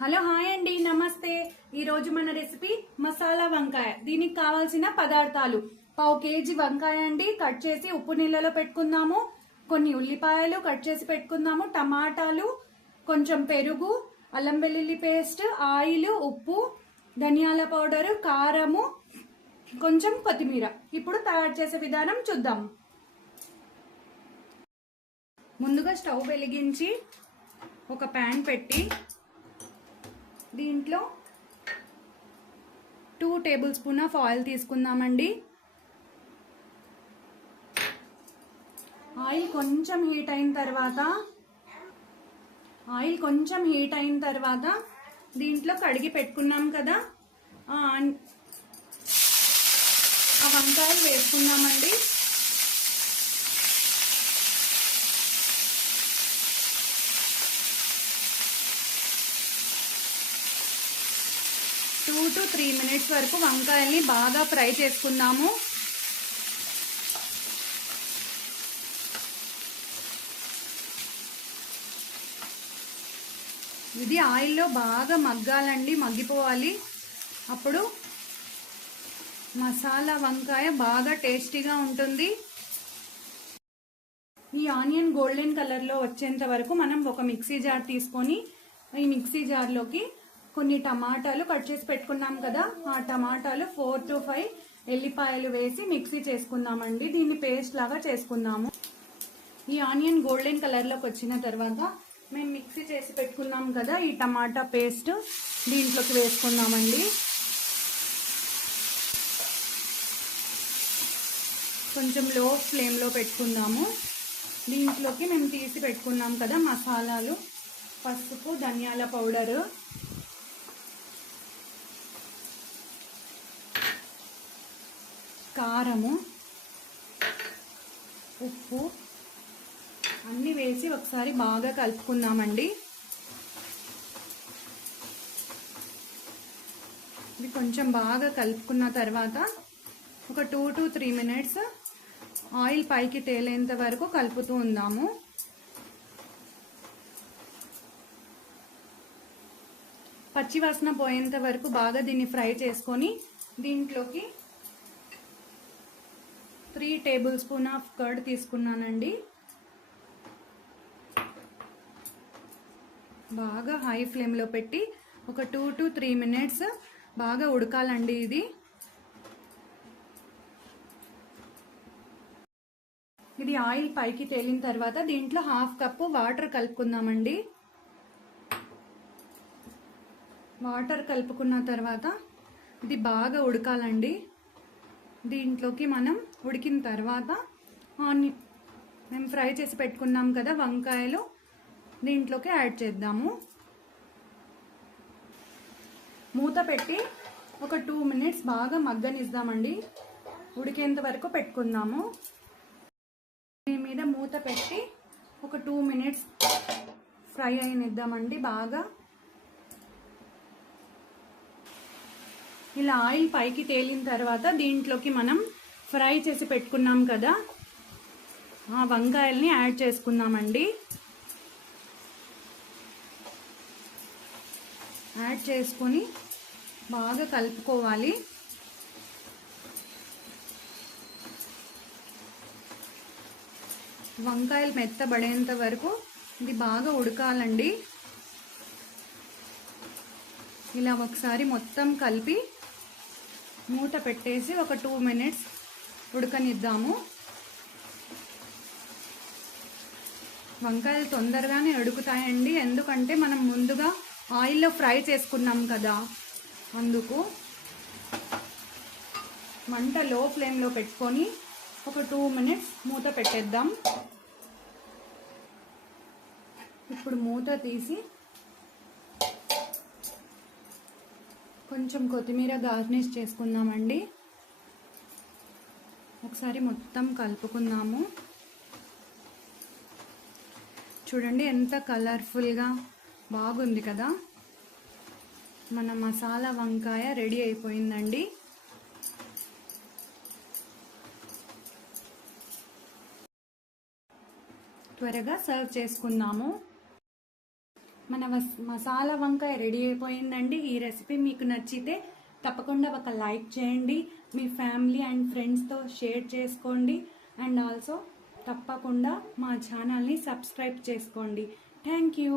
Hello hi అండి, నమస్తే. ఈ రోజు మన రెసిపీ మసాలా వంకాయ. దీనికి కావాల్సిన పదార్థాలు: పావు కేజీ వంకాయ అండి, కట్ చేసి ఉప్పు నీళ్ళలో పెట్టుకుందాము. కొన్ని ఉల్లిపాయలు కట్ చేసి పెట్టుకుందాము. టమాటాలు, కొంచెం పెరుగు, అల్లం వెల్లుల్లి పేస్ట్, ఆయిల్, ఉప్పు, ధనియాల పౌడరు, కారము, కొంచెం కొత్తిమీర. ఇప్పుడు తయారు చేసే విధానం చూద్దాం. ముందుగా స్టవ్ వెలిగించి ఒక ప్యాన్ పెట్టి దీంట్లో 2 టేబుల్ స్పూన్ ఆఫ్ ఆయిల్ తీసుకుందామండి. ఆయిల్ కొంచెం హీట్ అయిన తర్వాత దీంట్లో కడిగి పెట్టుకున్నాం కదా ఆ వంకాయలు వేసుకున్నామండి. టూ టు 3 మినిట్స్ వరకు వంకాయల్ని బాగా ఫ్రై చేసుకుందాము. ఇది ఆయిల్లో బాగా మగ్గాలండి, మగ్గిపోవాలి. అప్పుడు మసాలా వంకాయ బాగా టేస్టీగా ఉంటుంది. ఈ ఆనియన్ గోల్డెన్ కలర్లో వచ్చేంత వరకు మనం ఒక మిక్సీ జార్ తీసుకొని ఈ మిక్సీ జార్లోకి కొన్ని టమాటాలు కట్ చేసి పెట్టుకున్నాం కదా, ఆ టమాటాలు 4 to 5 ఎల్లిపాయలు వేసి మిక్సీ చేసుకుందామండి. దీన్ని పేస్ట్ లాగా చేసుకుందాము. ఈ ఆనియన్ గోల్డెన్ కలర్లోకి వచ్చిన తర్వాత మేము మిక్సీ చేసి పెట్టుకున్నాం కదా ఈ టమాటా పేస్ట్ దీంట్లోకి వేసుకుందామండి. కొంచెం లో ఫ్లేమ్లో పెట్టుకుందాము. దీంట్లోకి మేము తీసి పెట్టుకున్నాం కదా మసాలాలు: పసుపు, ధనియాల పౌడరు, కారము, ఉప్పు అన్నీ వేసి ఒకసారి బాగా కలుపుకుందామండి. ఇది కొంచెం బాగా కలుపుకున్న తర్వాత ఒక 2 to 3 మినిట్స్ ఆయిల్ పైకి తేలేంత వరకు కలుపుతూ ఉందాము. పచ్చివాసన పోయేంత వరకు బాగా దీన్ని ఫ్రై చేసుకొని దీంట్లోకి 3 టేబుల్ స్పూన్ ఆఫ్ కర్డ్ తీసుకున్నానండి. బాగా హై ఫ్లేమ్లో పెట్టి ఒక 2 to 3 మినిట్స్ బాగా ఉడకాలండి. ఇది ఆయిల్ పైకి తేలిన తర్వాత దీంట్లో 1/2 కప్పు వాటర్ కలుపుకుందామండి. వాటర్ కలుపుకున్న తర్వాత ఇది బాగా ఉడకాలండి. దీంట్లోకి మనం ఉడికిన తర్వాత మేము ఫ్రై చేసి పెట్టుకున్నాం కదా వంకాయలు దీంట్లోకి యాడ్ చేద్దాము. మూత పెట్టి ఒక 2 మినిట్స్ బాగా మగ్గనిద్దామండి. ఉడికేంత వరకు పెట్టుకుందాము. దీని మీద మూత పెట్టి ఒక 2 మినిట్స్ ఫ్రై అయినిద్దామండి. బాగా ఇలా ఆయిల్ పైకి తేలిన తర్వాత దీంట్లోకి మనం ఫ్రై చేసి పెట్టుకున్నాం కదా ఆ వంకాయల్ని యాడ్ చేసుకుందామండి. యాడ్ చేసుకొని బాగా కలుపుకోవాలి. వంకాయలు మెత్తబడేంత వరకు ఇది బాగా ఉడకాలండి. ఇలా ఒకసారి మొత్తం కలిపి మూత పెట్టేసి ఒక 2 మినిట్స్ ఉడకనిద్దాము. వంకాయలు తొందరగానే ఉడుకుతాయండి, ఎందుకంటే మనం ముందుగా ఆయిల్లో ఫ్రై చేసుకున్నాం కదా, అందుకు. మంట లో ఫ్లేమ్లో పెట్టుకొని ఒక 2 మినిట్స్ మూత పెట్టేద్దాం. ఇప్పుడు మూత తీసి కొంచెం కొత్తిమీర గార్నిష్ చేసుకుందామండి. ఒకసారి మొత్తం కలుపుకుందాము. చూడండి ఎంత కలర్ఫుల్గా బాగుంది కదా. మన మసాలా వంకాయ రెడీ అయిపోయిందండి. త్వరగా సర్వ్ చేసుకుందాము. మన మసాలా వంకాయ రెడీ అయిపోయిందండి. ఈ రెసిపీ మీకు నచ్చితే తప్పకుండా ఒక లైక్ చేయండి, మీ ఫ్యామిలీ అండ్ ఫ్రెండ్స్తో షేర్ చేసుకోండి, అండ్ ఆల్సో తప్పకుండా మా ఛానల్ని సబ్స్క్రైబ్ చేసుకోండి. Thank you.